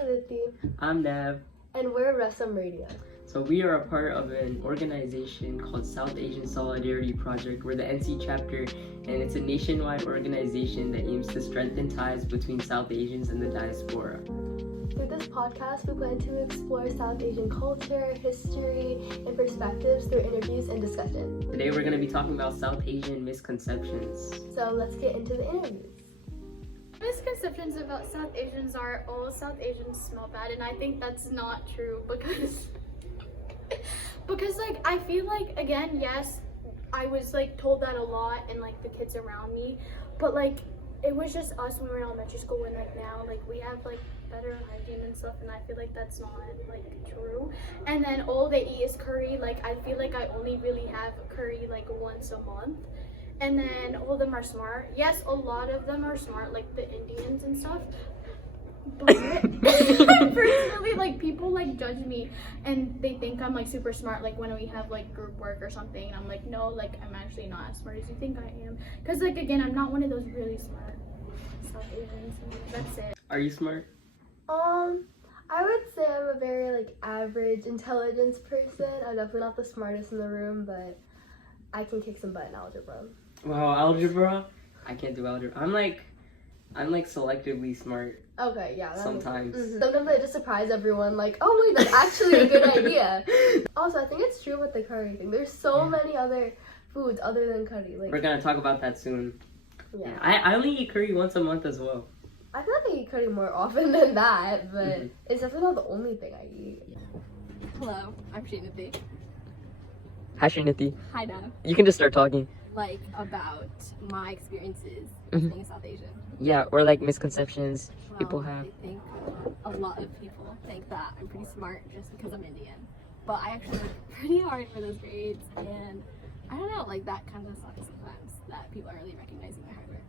Aditi. I'm Nav. And we're Rasam Radio. So we are a part of an organization called South Asian Solidarity Project. We're the NC chapter, and it's a nationwide organization that aims to strengthen ties between South Asians and the diaspora. Through this podcast, we plan to explore South Asian culture, history, and perspectives through interviews and discussion. Today we're going to be talking about South Asian misconceptions. So let's get into the interviews. Misconceptions about South Asians are all South Asians smell bad, and I think that's not true because like I feel like, again, yes, I was like told that a lot and like the kids around me, but like it was just us when we were in elementary school, and like now like we have like better hygiene and stuff, and I feel like that's not like true. And then all they eat is curry. Like I feel like I only really have curry like once a month. And then all of them are smart. Yes, a lot of them are smart, like the Indians and stuff. But personally, like people like judge me and they think I'm like super smart. Like when we have like group work or something, and I'm like, no, like I'm actually not as smart as you think I am. Cause like again, I'm not one of those really smart South Asians. That's it. Are you smart? I would say I'm a very like average intelligence person. I'm definitely not the smartest in the room, but I can kick some butt in algebra. Well, algebra? I can't do algebra. I'm like selectively smart. Okay, yeah. Sometimes. Sometimes I just surprise everyone, like, oh wait, that's actually a good idea. Also, I think it's true with the curry thing. There's so many other foods other than curry. Like, we're gonna talk about that soon. Yeah. I only eat curry once a month as well. I feel like I eat curry more often than that, but it's definitely not the only thing I eat. Hello, I'm Shinati. Hi, Sriniti. Hi, Nav. You can just start talking. Like, about my experiences as being South Asian. Yeah, or like misconceptions Well, people have. I think a lot of people think that I'm pretty smart just because I'm Indian. But I actually work pretty hard for those grades, and I don't know, like that kind of sucks sometimes that people aren't really recognizing my hard work.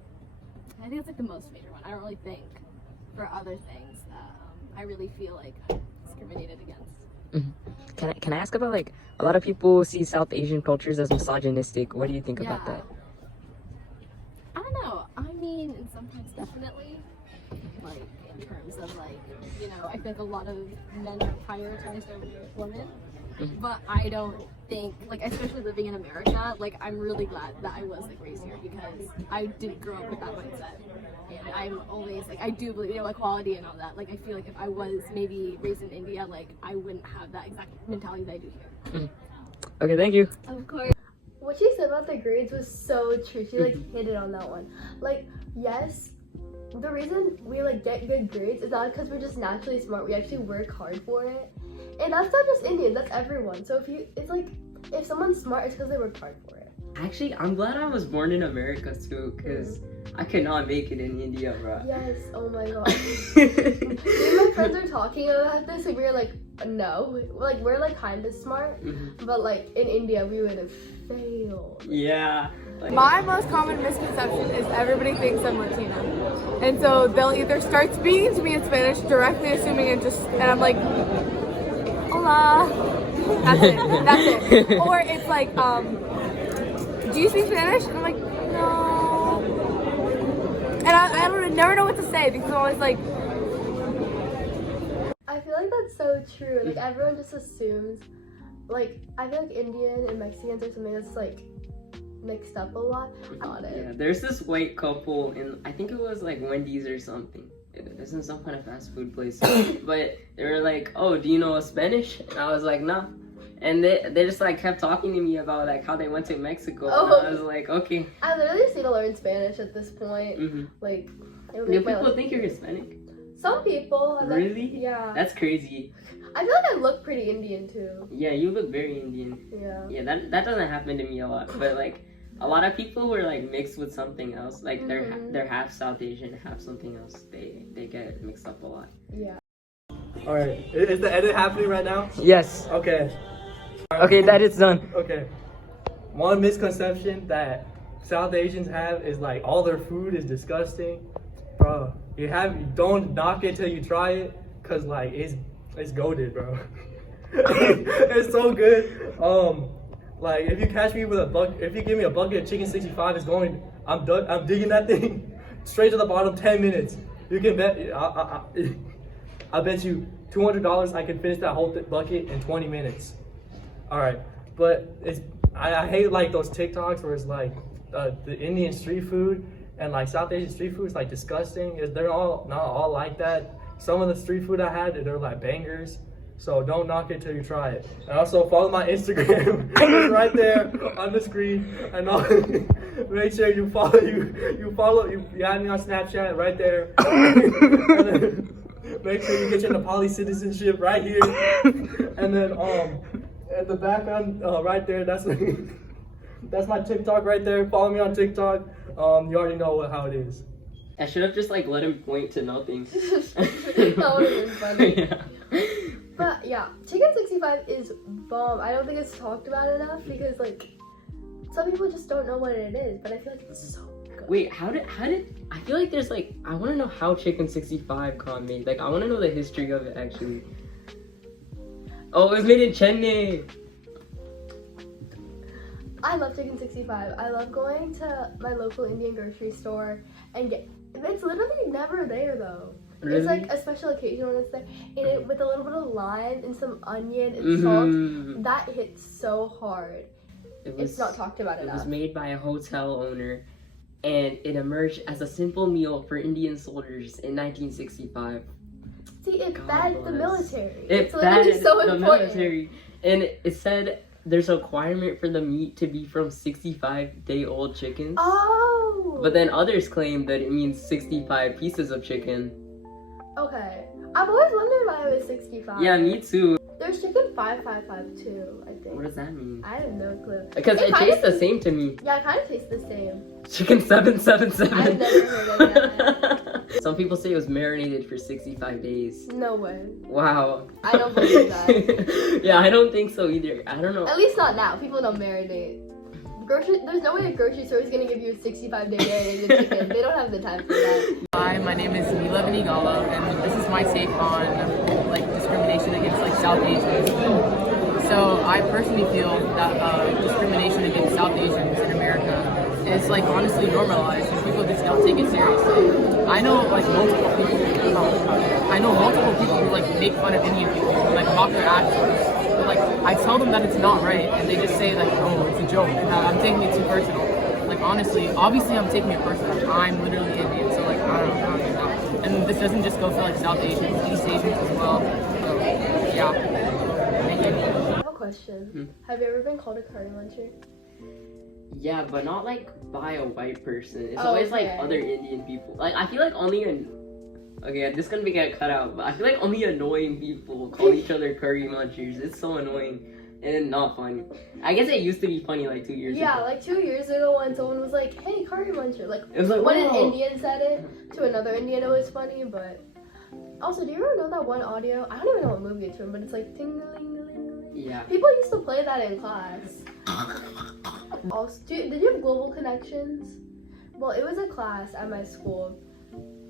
And I think it's like the most major one. I don't really think for other things that I really feel like I'm discriminated against. Can I ask about, like, a lot of people see South Asian cultures as misogynistic. What do you think about that? I don't know. I mean, and sometimes definitely, like, in terms of, like, you know, I think a lot of men are prioritized over women. But I don't think, like, especially living in America, like, I'm really glad that I was, like, raised here because I didn't grow up with that mindset. And I'm always, like, I do believe, you know, equality and all that. Like, I feel like if I was maybe raised in India, like, I wouldn't have that exact mentality that I do here. Okay, thank you. Of course. What she said about the grades was so true. She like hit it on that one. Like, yes, the reason we like get good grades is not because we're just naturally smart. We actually work hard for it. And that's not just Indian, that's everyone. So if someone's smart, it's because they work hard for it. Actually, I'm glad I was born in America too, because I could not make it in India, bro. Yes, oh my god. Me and my friends are talking about this and we were like, no. Like, we're like kind of smart, but like in India, we would have failed. Yeah. Like, My most common misconception is everybody thinks I'm Latina. And so they'll either start speaking to me in Spanish, directly assuming and I'm like, hola. That's it. Or it's like, do you speak Spanish? And I'm like, no. And I never know what to say because I'm always like, I feel like that's so true. Like, everyone just assumes, like, I feel like Indian and Mexicans are something that's like mixed up a lot. yeah, there's this white couple in, I think it was like Wendy's or something. It isn't some kind of fast food place. But they were like, oh, do you know Spanish? And I was like, nah. And they just like kept talking to me about like how they went to Mexico. And I was like, okay. I literally just need to learn Spanish at this point. Like, it would Do make my people life think you're easier. Hispanic? Some people. Really? Yeah. That's crazy. I feel like I look pretty Indian too. Yeah, you look very Indian. Yeah. Yeah, that doesn't happen to me a lot. But like, a lot of people who are like mixed with something else, like they're half South Asian, half something else. They get mixed up a lot. Yeah. All right, is the edit happening right now? Yes. Okay. Okay, that is done. Okay. One misconception that South Asians have is like all their food is disgusting, bro. Don't knock it till you try it, cause like it's goated, bro. It's so good. Like if you catch me with if you give me a bucket of chicken 65, I'm done. I'm digging that thing straight to the bottom 10 minutes. You can bet. I bet you $200 I can finish that whole bucket in 20 minutes. All right, but I hate like those TikToks where it's like the Indian street food and like South Asian street food is like disgusting. They're all not all like that. Some of the street food I had, they're like bangers. So don't knock it till you try it. And also follow my Instagram. It's right there on the screen. And make sure you add me on Snapchat right there. And then make sure you get your Nepali citizenship right here. And then at the background right there, that's my TikTok right there. Follow me on TikTok. You already know how it is. I should have just like let him point to nothing. That would have been funny. Yeah. But yeah, Chicken 65 is bomb. I don't think it's talked about enough because like some people just don't know what it is, but I feel like it's so good. Wait, how did I feel like there's like I want to know how Chicken 65 got made. Like I want to know the history of it actually. Oh, it was made in Chennai. I love Chicken 65. I love going to my local Indian grocery store and it's literally never there though. Really? It's like a special occasion when it's there. And it with a little bit of lime and some onion and salt. That hits so hard. It's not talked about enough. It was made by a hotel owner and it emerged as a simple meal for Indian soldiers in 1965. See, it God fed bless. the military. It It's literally fed so the important. military. And it said there's a requirement for the meat to be from 65-day-old chickens. Oh! But then others claim that it means 65 pieces of chicken. Okay. I've always wondered why it was 65. Yeah, me too. There's chicken 555 too, I think. What does that mean? I have no clue. Because it kinda tastes the same to me. Yeah, it kind of tastes the same. Chicken 777. I've never heard of that. Some people say it was marinated for 65 days. No way. Wow. I don't believe that. Yeah, I don't think so either. I don't know. At least not now. People don't marinate. There's no way a grocery store is going to give you a 65-day marinated chicken. They don't have the time for that. Hi, my name is Mila Vanigala, and this is my take on like discrimination against like South Asians. So I personally feel that discrimination against South Asians in America is like honestly normalized, and people just don't take it seriously. I know multiple people who like make fun of Indian people, like mock their accents. But like I tell them that it's not right, and they just say like, oh, it's a joke. I'm taking it too personal. Like honestly, obviously I'm taking it personal. I'm literally Indian, so like I don't know. And this doesn't just go for like South Asians, East Asians as well. So yeah. Thank you. I have a question. Have you ever been called a curry muncher? Yeah, but not like by a white person. It's Oh, always like okay. other Indian people. Like I feel like only okay, this is gonna get cut out, but I feel like only annoying people call each other curry munchers. It's so annoying and not funny. I guess it used to be funny like 2 years ago. Yeah, like 2 years ago when someone was like, hey, curry muncher. Like, It was like, when an wow. Indian said it to another Indian, it was funny, but... Also, do you ever know that one audio? I don't even know what movie it's from, but it's like ting-a-ling-a-ling-a-ling. Yeah. People used to play that in class. Also, did you have global connections? Well, it was a class at my school.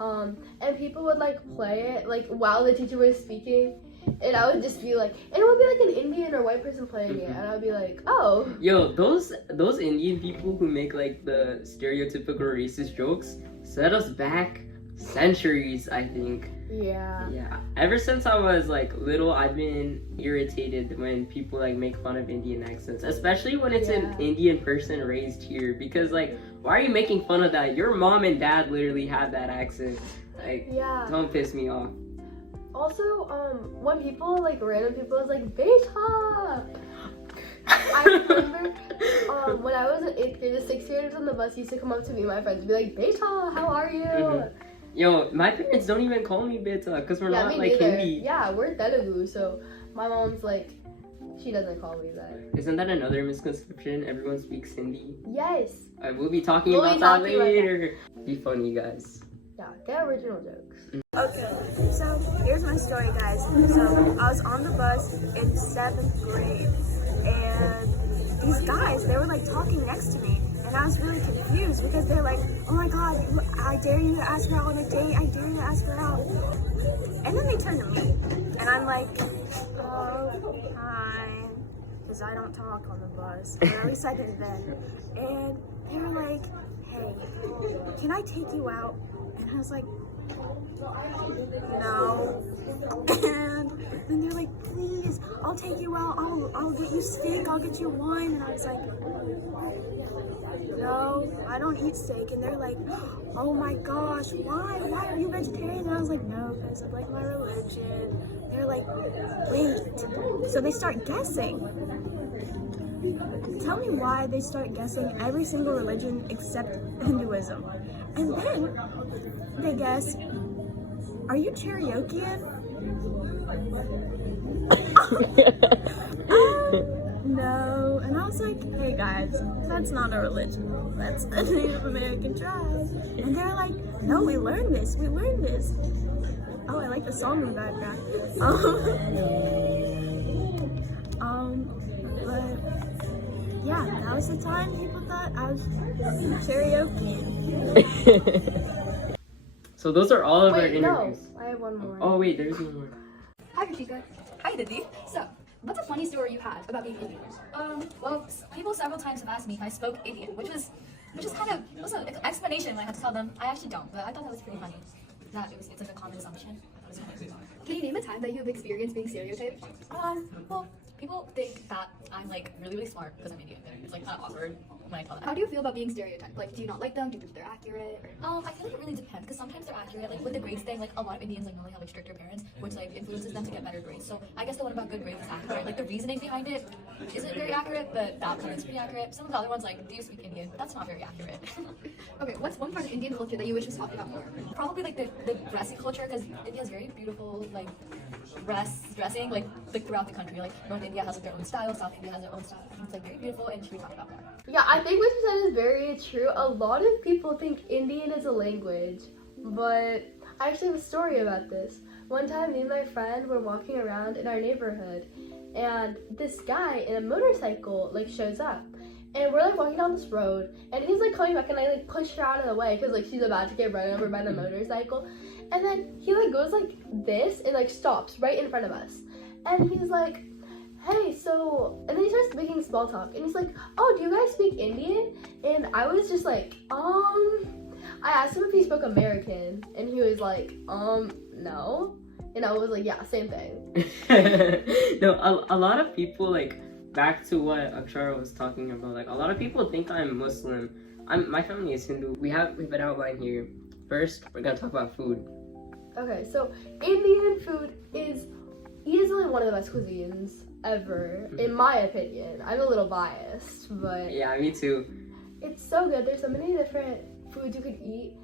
And people would like play it like while the teacher was speaking, and I would just be like, and it would be like an Indian or white person playing it, and I'd be like, oh. Yo, those Indian people who make like the stereotypical racist jokes set us back centuries, I think. Yeah. Yeah. Ever since I was like little, I've been irritated when people like make fun of Indian accents, especially when it's an Indian person raised here, because like, why are you making fun of that? Your mom and dad literally have that accent. Like, Yeah. don't piss me off. Also, when people like random people was like Beta. I remember when I was in 8th grade, the 6th graders on the bus used to come up to me and my friends and be like, Beta, how are you? Mhm. Yo, my parents don't even call me Beta because we're Yeah, not me like neither. Hindi. Yeah, we're Telugu, so my mom's like, she doesn't call me that. Isn't that another misconception? Everyone speaks Hindi. Yes. We'll be talking We'll about be that talking about later. Be funny, guys. Yeah, get original jokes. Okay, so here's my story, guys. So I was on the bus in 7th grade, and these guys, they were like talking next to me, and I was really confused because they're like, oh my god, I dare you to ask her out on a date, I dare you to ask her out. And then they turn to me, and I'm like, oh, hi, because I don't talk on the bus, or at least I didn't then. And they were like, hey, can I take you out? And I was like, no. I'll take you out, I'll get you steak, I'll get you wine. And I was like, no, I don't eat steak. And they're like, oh my gosh, why are you vegetarian? And I was like, no, because I like my religion. They're like, wait. So they start guessing. Tell me why they start guessing every single religion except Hinduism. And then they guess, are you Cherokee-an? No. And I was like, hey guys, that's not a religion. That's a Native American tribe. And they're like, no, we learned this. Oh, I like the song in the background. But yeah, that was the time people thought I was Cherokee. So those are all of our Wait, interviews. no, I have one more. Oh wait, there's one more. Hi, Rashika. Hi, Aditi. So, what's a funny story you had about being Indian? Well, people several times have asked me if I spoke Indian, which was kind of, it was an explanation when I had to tell them. I actually don't, but I thought that was pretty funny. It's like a common assumption. Can you name a time that you've experienced being stereotyped? Well, people think that I'm like really, really smart because I'm Indian. It's like kind of awkward when I tell them. How do you feel about being stereotyped? Like, do you not like them? Do you think they're accurate? I feel like it really depends because sometimes they're accurate. Like with the grades thing, like a lot of Indians like normally have like stricter parents, which like influences them to get better grades. So I guess the one about good grades is accurate. Like the reasoning behind it isn't very accurate, but that part is pretty accurate. Some of the other ones like, do you speak Indian? That's not very accurate. Okay, what's one part of Indian culture that you wish was talked about more? Probably like the dressing culture because India has very beautiful like dressing like throughout the country. Like North India has like their own style, South India has their own style. It's like very beautiful and should be talked about more. Yeah, I think what you said is very true. A lot of people think Indian is a language, but I actually have a story about this. One time, me and my friend were walking around in our neighborhood, and this guy in a motorcycle like shows up. And we're like walking down this road, and he's like coming back, and I like push her out of the way because like she's about to get run over by the motorcycle. And then he like goes like this and like stops right in front of us. And he's like, hey, so, and then he starts making small talk. And he's like, oh, do you guys speak Indian? And I was just like, I asked him if he spoke American. And he was like, no. And I was like, yeah, same thing. No, a lot of people, like, back to what Akshara was talking about, like, a lot of people think I'm Muslim. My family is Hindu. We have an outline here. First, we're gonna talk about food. Okay, so Indian food is easily one of the best cuisines ever, in my opinion. I'm a little biased, but yeah, me too. It's so good. There's so many different foods you could eat,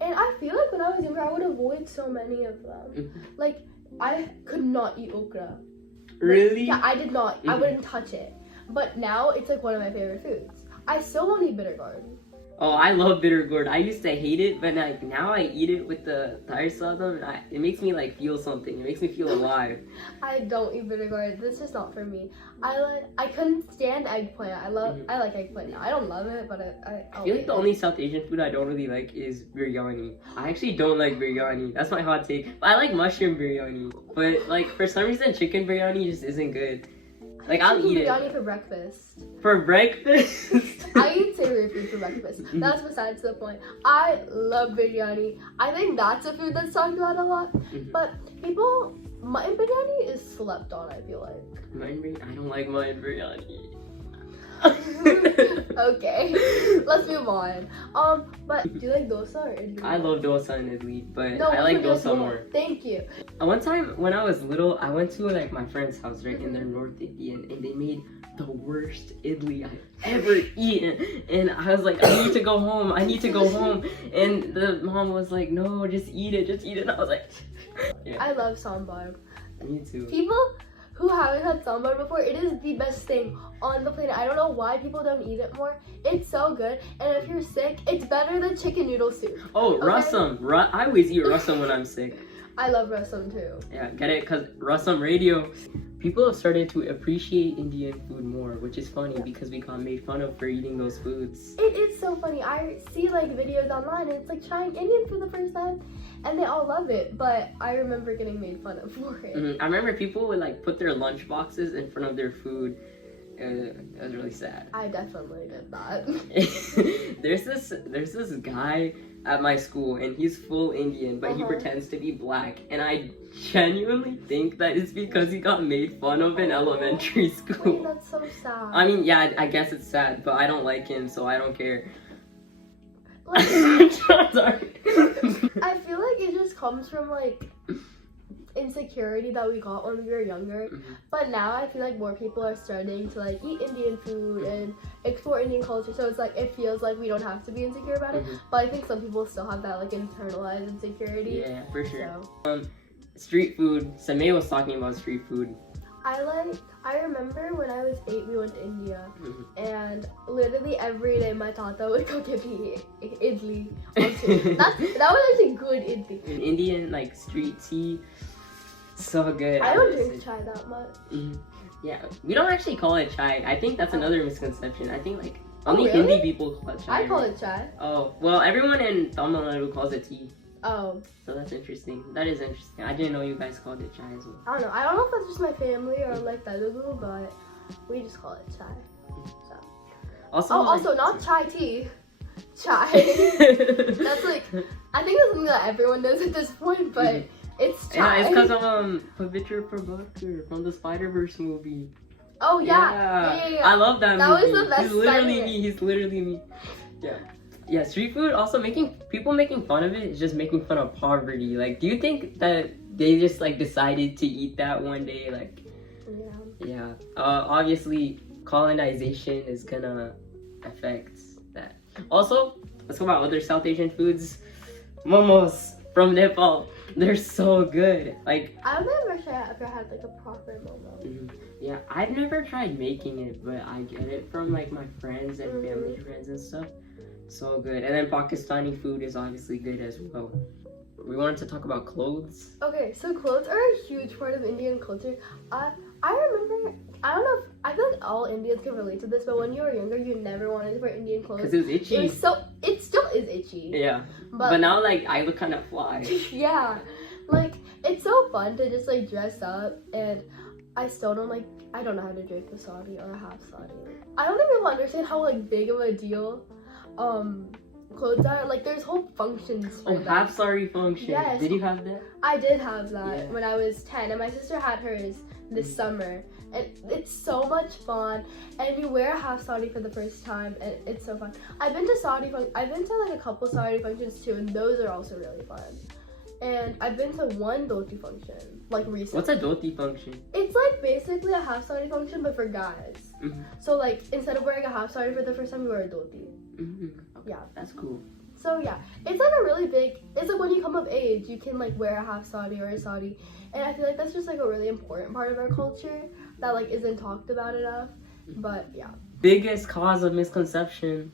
and I feel like when I was younger, I would avoid so many of them. Like, I could not eat okra. Really? Yeah, I did not. I wouldn't touch it. But now it's like one of my favorite foods. I still won't eat bitter gourd. Oh, I love bitter gourd. I used to hate it, but like now I eat it with the Thai sadam, and it makes me like feel something. It makes me feel alive. I don't eat bitter gourd. This is just not for me. I couldn't stand eggplant. I like eggplant now. I don't love it, but I feel like the only South Asian food I don't really like is biryani. I actually don't like biryani. That's my hot take. But I like mushroom biryani. But like for some reason, chicken biryani just isn't good. Like I'll eat it. Biryani for breakfast. For breakfast? I eat savory food for breakfast. That's besides the point. I love biryani. I think that's a food that's talked about a lot. But mutton biryani is slept on, I feel like. Mutton biryani? I don't like mutton biryani. Okay, let's move on. But do you like dosa or idli? I love dosa and idli, but No, I like dosa dosa more. Thank you. One time when I was little, I went to like my friend's house, right, in their North Indian, and they made the worst idli I've ever eaten. And I was like, I need to go home. And the mom was like, no, just eat it. And I was like, yeah. I love sambar. Me too. People who haven't had sambar before, it is the best thing on the planet. I don't know why people don't eat it more. It's so good, and if you're sick, it's better than chicken noodle soup. Oh, okay? rasam. I always eat rasam when I'm sick. I love rasam too. Yeah, get it? Because Rasam Radio. People have started to appreciate Indian food more, which is funny because we got made fun of for eating those foods. It is so funny. I see like videos online, and it's like trying Indian for the first time, and they all love it. But I remember getting made fun of for it. I remember people would like put their lunch boxes in front of their food. It was really sad. I definitely did that. There's this guy. at my school, and he's full Indian, but he pretends to be black. And I genuinely think that it's because he got made fun of in elementary school. Wait, that's so sad. I mean, yeah, I guess it's sad, but I don't like him, so I don't care. Like, Sorry. I feel like it just comes from like insecurity that we got when we were younger, but now I feel like more people are starting to like eat Indian food and explore Indian culture, so it's like it feels like we don't have to be insecure about it, but I think some people still have that like internalized insecurity. Yeah, for sure. So. Street food. Samay was talking about street food. I remember when I was 8, we went to India, and literally every day my tata would go get me idli. That was actually good idli. Indian like street tea, so good. I don't drink chai that much. Yeah, we don't actually call it chai. I think that's another misconception. I think like only really? Hindi people call it chai. I call it chai. Oh, well, everyone in Tamil Nadu calls it tea. Oh. So that's interesting. That is interesting. I didn't know you guys called it chai as well. I don't know. I don't know if that's just my family or like Telugu, but we just call it chai. So. Also not chai tea. Chai. That's like, I think that's something that everyone knows at this point, but it's chai. Yeah, it's because of Pavitra Prabhakar from the Spider-Verse movie. Oh yeah. I love that movie. That was the best. He's literally me. He's literally me. Yeah. Yeah, street food, also making fun of it is just making fun of poverty. Like, do you think that they just like decided to eat that one day? Like, yeah. Obviously, colonization is gonna affect that. Also, let's talk about other South Asian foods. Momos from Nepal. They're so good. Like, I've never ever had like a proper momo. Yeah, I've never tried making it, but I get it from like my friends and family friends and stuff. So good. And then Pakistani food is obviously good as well. We wanted to talk about clothes. Okay, so clothes are a huge part of Indian culture. I remember, I don't know if, I feel like all Indians can relate to this, but when you were younger, you never wanted to wear Indian clothes. Because it was itchy. It still is itchy. Yeah. But now, like, I look kind of fly. Yeah. Like, it's so fun to just, like, dress up, and I still don't, like, I don't know how to drape a sari or a half sari. I don't think people understand how, like, big of a deal clothes are. Like, there's whole functions for that. Half sari function. Yes. Did you have that? I did have that when I was 10, and my sister had hers this summer, and it's so much fun, and you wear a half sari for the first time, and it's so fun. I've been to like a couple sari functions too, and those are also really fun. And I've been to one dhoti function, like recently. What's a dhoti function? It's like basically a half sari function, but for guys. So like, instead of wearing a half sari for the first time, you wear a dhoti. Okay, yeah. That's cool. So yeah, it's like a really big, it's like when you come of age, you can like wear a half sari or a sari. And I feel like that's just like a really important part of our culture that like isn't talked about enough. But yeah. Biggest cause of misconception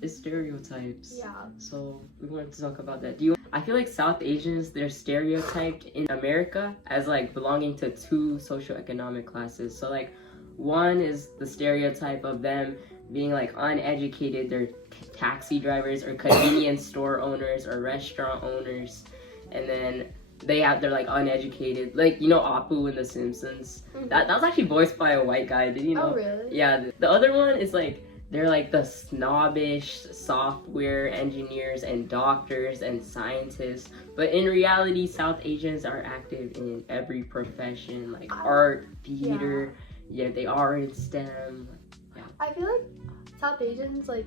is stereotypes. Yeah. So we wanted to talk about that. I feel like South Asians, they're stereotyped in America as like belonging to two socioeconomic classes. So like one is the stereotype of them being like uneducated, they're taxi drivers or convenience store owners or restaurant owners, and then they're like uneducated, like, you know, Apu in The Simpsons. That was actually voiced by a white guy. Did you know? Oh really? Yeah. The other one is like they're like the snobbish software engineers and doctors and scientists, but in reality, South Asians are active in every profession, like art, theater. Yeah, they are in STEM. Yeah. I feel like South Asians, like,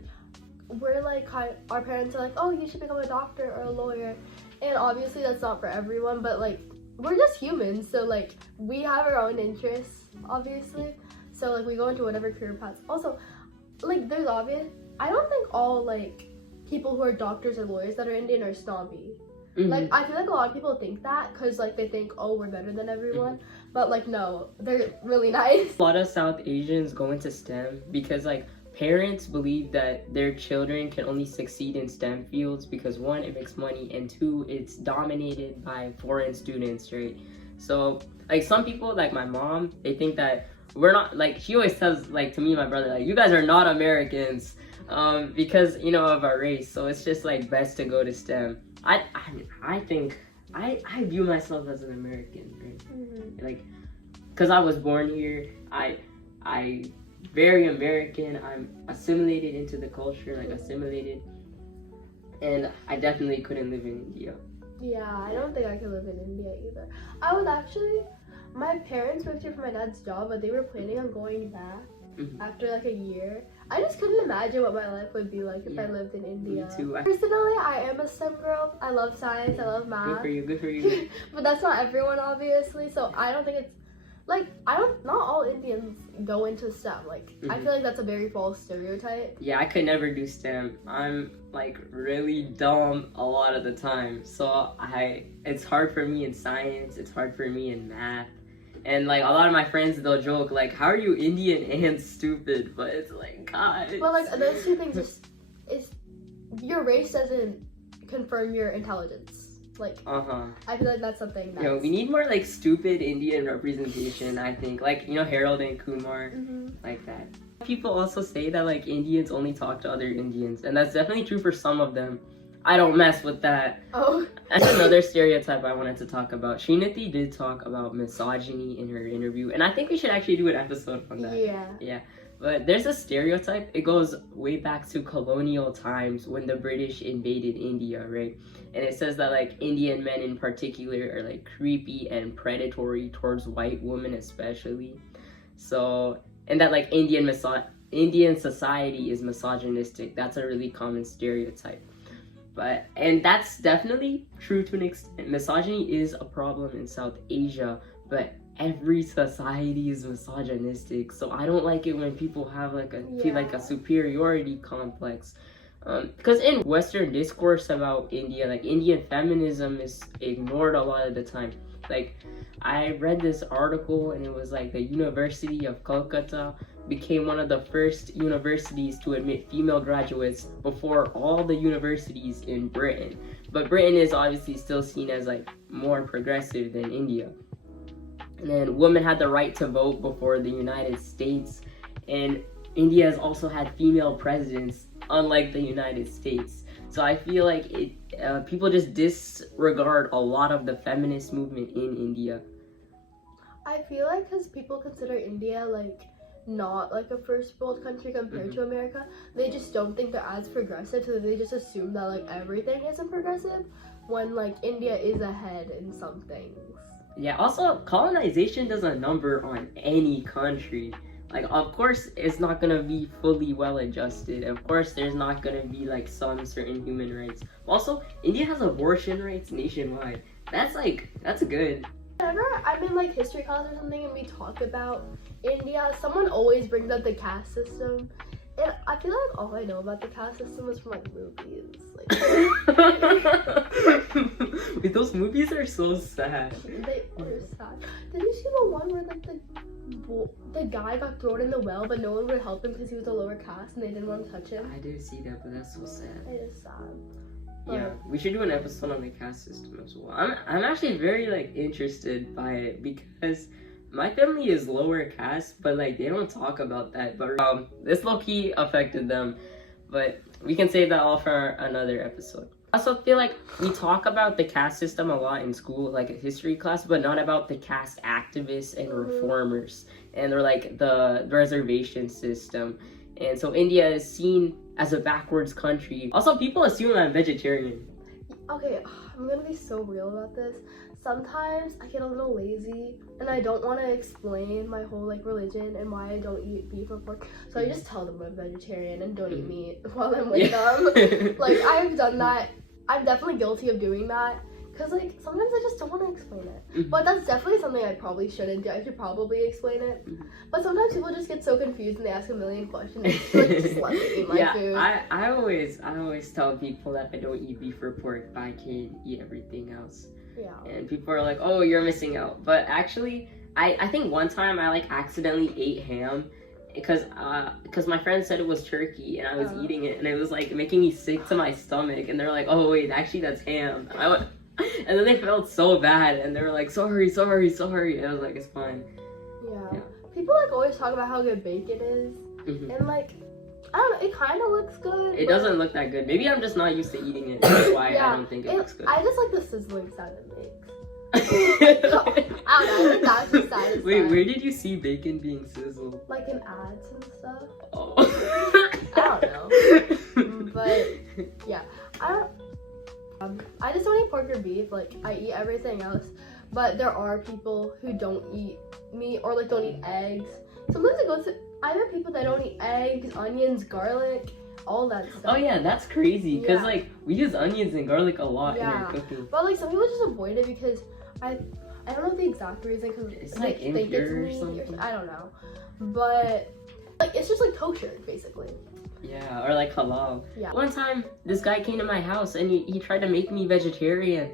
we're like, our parents are like, oh, you should become a doctor or a lawyer. And obviously that's not for everyone, but like, we're just humans. So like, we have our own interests, obviously. So like, we go into whatever career paths. Also, like, there's obvious, I don't think all like people who are doctors or lawyers that are Indian are snobby. Like, I feel like a lot of people think that because like they think, oh, we're better than everyone. But like, no, they're really nice. A lot of South Asians go into STEM because like parents believe that their children can only succeed in STEM fields because one, it makes money, and two, it's dominated by foreign students, right? So like some people, like my mom, they think that we're not, like, she always says like to me and my brother, like, you guys are not Americans because, you know, of our race. So it's just like best to go to STEM. I think I view myself as an American, right? Like, because I was born here, I very American. I'm assimilated into the culture, like assimilated. and I definitely couldn't live in India. Yeah, I don't think I could live in India either. My parents moved here for my dad's job, but they were planning on going back after like a year. I just couldn't imagine what my life would be like if I lived in India. Me too. Personally, I am a STEM girl. I love science, I love math. Good for you. But that's not everyone, obviously, so I don't think it's like, not all Indians go into STEM. Like, I feel like that's a very false stereotype. Yeah, I could never do STEM. I'm like really dumb a lot of the time. So it's hard for me in science, it's hard for me in math. And like a lot of my friends, they'll joke like, how are you Indian and stupid? But it's like, God. But like those two things is your race doesn't confirm your intelligence. Like, I feel like that's something that's... Yo, we need more like stupid Indian representation, I think. Like, you know, Harold and Kumar, like that. People also say that like Indians only talk to other Indians, and that's definitely true for some of them. I don't mess with that. Oh. That's another stereotype I wanted to talk about. Srinidhi did talk about misogyny in her interview, and I think we should actually do an episode on that. Yeah. But there's a stereotype. It goes way back to colonial times when the British invaded India, right? And it says that like Indian men in particular are like creepy and predatory towards white women especially. So, and that like Indian society is misogynistic. That's a really common stereotype. And that's definitely true to an extent. Misogyny is a problem in South Asia, but every society is misogynistic. So I don't like it when people have like feel like a superiority complex. Because in Western discourse about India, like Indian feminism is ignored a lot of the time. Like, I read this article and it was like the University of Calcutta became one of the first universities to admit female graduates before all the universities in Britain. But Britain is obviously still seen as like more progressive than India. And then women had the right to vote before the United States. And India has also had female presidents, unlike the United States. So I feel like people just disregard a lot of the feminist movement in India. I feel like because people consider India like not like a first world country compared to America, they just don't think they're as progressive, so they just assume that like everything isn't progressive when like India is ahead in some things. Yeah, also colonization does a number on any country. Like, of course, it's not gonna be fully well adjusted. Of course, there's not gonna be like some certain human rights. Also, India has abortion rights nationwide. That's good. Whenever I'm in like history class or something and we talk about India, someone always brings up the caste system. And I feel like all I know about the caste system is from like movies. Wait, those movies are so sad. They are sad. Did you see the one where like the guy got thrown in the well, but no one would help him because he was a lower caste and they didn't want to touch him? I did see that, but that's so sad. It is sad. Yeah, we should do an episode on the caste system as well. I'm actually very like interested by it because my family is lower caste, but like they don't talk about that. But this low-key affected them, but we can save that all for another episode. I also feel like we talk about the caste system a lot in school, like a history class, but not about the caste activists and reformers, and they're like the reservation system. And so India is seen as a backwards country. Also, people assume I'm vegetarian. Okay, I'm gonna be so real about this. Sometimes I get a little lazy and I don't want to explain my whole like religion and why I don't eat beef or pork. So I just tell them I'm vegetarian and don't eat meat while I'm with them. Like, I've done that. I'm definitely guilty of doing that. Because like sometimes I just don't want to explain it. But that's definitely something I probably shouldn't do. I should probably explain it. But sometimes people just get so confused and they ask a million questions. Like, just let me eat my food. I always tell people that I don't eat beef or pork, but I can eat everything else. Yeah. And people are like, oh, you're missing out. But actually, I think one time I like accidentally ate ham because my friend said it was turkey and I was eating it and it was like making me sick to my stomach. And they're like, oh wait, actually that's ham. And I went, and then they felt so bad and they were like, sorry. And I was like, it's fine. Yeah. People like always talk about how good bacon is. And like, I don't know, it kind of looks good. It doesn't look that good. Maybe I'm just not used to eating it. That's why I don't think it looks good. I just like the sizzling sound it makes. I don't know, I think that's just satisfying. Wait, where did you see bacon being sizzled? Like in ads and stuff. Oh. I don't know. But yeah, I don't I just don't eat pork or beef. Like, I eat everything else. But there are people who don't eat meat or like don't eat eggs. Sometimes it goes to either people that don't eat eggs, onions, garlic, all that stuff. Oh yeah, that's crazy. Cause Yeah. like we use onions and garlic a lot in Yeah. our cooking. But like some people just avoid it because I don't know the exact reason because It's they like think it's impure or meat something. I don't know. But like it's just like kosher basically. Yeah, or like halal. Yeah. One time, this guy came to my house and he tried to make me vegetarian.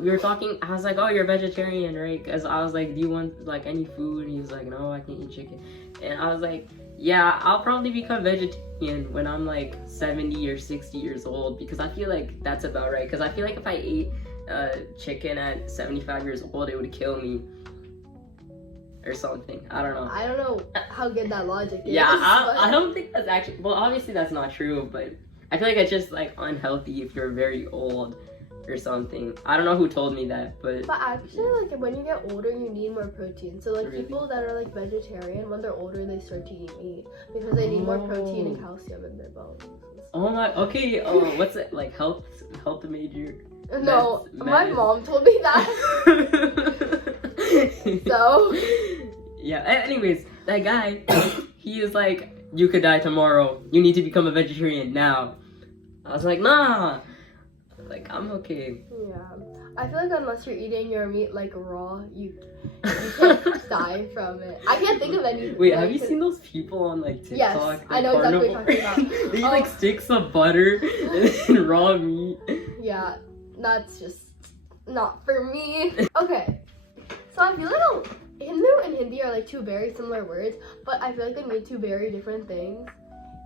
We were talking, I was like, oh, you're vegetarian, right? Because I was like, do you want like any food? And he was like, no, I can't eat chicken. And I was like, yeah, I'll probably become vegetarian when I'm like 70 or 60 years old because I feel like that's about right. Because I feel like if I ate chicken at 75 years old, it would kill me or something. I don't know. I don't know how good that logic is. Yeah, but- I don't think that's actually, well, obviously that's not true, but I feel like it's just like unhealthy if you're very old or something. I don't know who told me that, but But actually, like when you get older, you need more protein. So like Really? people that are like vegetarian, when they're older, they start to eat meat because they need more protein and calcium in their bones. oh my, okay, what's it, like health major? No, Meds- my meds. mom told me that. So Yeah, anyways, that guy, he is like, you could die tomorrow. You need to become a vegetarian now. I was like, nah. Like, I'm okay. yeah, I feel like unless you're eating your meat like raw, you can't die from it. I can't think of any. Wait, have you seen those people on like TikTok? Yes, like, I know exactly what you're talking carnivore? about. They eat Oh. like sticks of butter and raw meat. Yeah, that's just not for me. Okay, so I feel like Hindu and Hindi are like two very similar words, but I feel like they mean two very different things.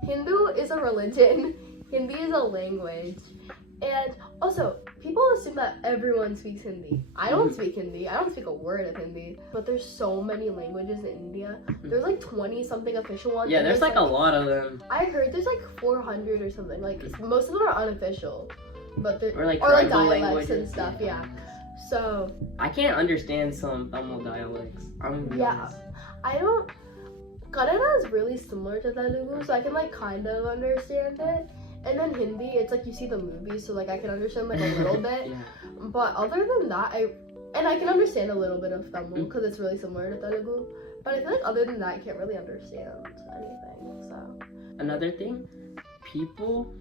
Hindu is a religion, Hindi is a language, and also people assume that everyone speaks Hindi. I don't speak Hindi, I don't speak a word of Hindi, but there's so many languages in India. There's like 20 something official ones. Yeah, and there's like a lot of them. I heard there's like 400 or something. Like most of them are unofficial, but they're Or like dialects tribal and languages. stuff. Yeah. So I can't understand some Tamil dialects. I'm gonna be yeah, honest. I don't. Kannada is really similar to Telugu, so I can like kind of understand it. And then Hindi, it's like you see the movies, so like I can understand like a little bit. Yeah. But other than that, I can understand a little bit of Tamil because it's really similar to Telugu. But I feel like other than that, I can't really understand anything. So Another thing, people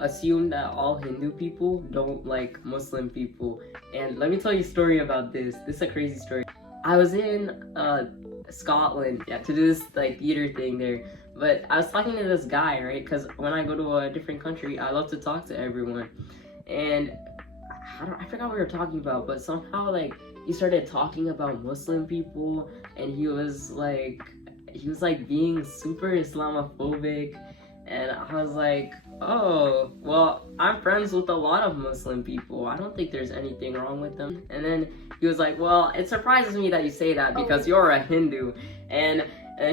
assume that all Hindu people don't like Muslim people. And let me tell you a story about this. This is a crazy story. I was in Scotland, yeah, to do this like theater thing there. But I was talking to this guy, right? Because when I go to a different country, I love to talk to everyone. And I forgot what we were talking about, but somehow like he started talking about Muslim people, and he was like being super Islamophobic. And I was like, oh, well, I'm friends with a lot of Muslim people. I don't think there's anything wrong with them. And then he was like, well, it surprises me that you say that because you're a Hindu. And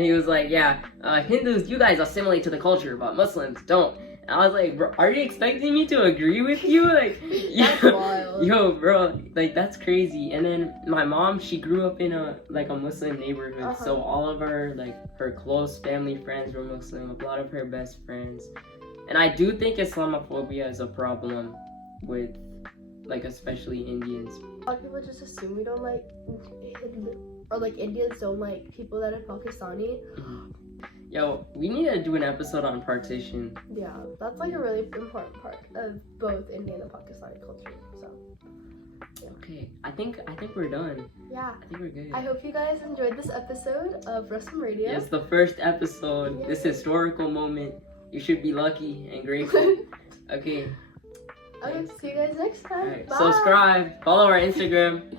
he was like, yeah, Hindus, you guys assimilate to the culture, but Muslims don't. And I was like, bro, are you expecting me to agree with you? Like, That's wild. Yo, bro, like that's crazy. And then my mom, she grew up in a Muslim neighborhood, so all of her her close family friends were Muslim. A lot of her best friends, and I do think Islamophobia is a problem with especially Indians. a lot of people just assume we don't like Hindu, or like Indians don't like people that are Pakistani. Yo, we need to do an episode on partition. Yeah, that's like a really important part of both Indian and Pakistani culture. So Okay, I think we're done. yeah. I think we're good. I hope you guys enjoyed this episode of Rasam Radio. Yes, the first episode, this historical moment. You should be lucky and grateful. Okay. Okay, see you guys next time. Alright, Bye. subscribe, follow our Instagram.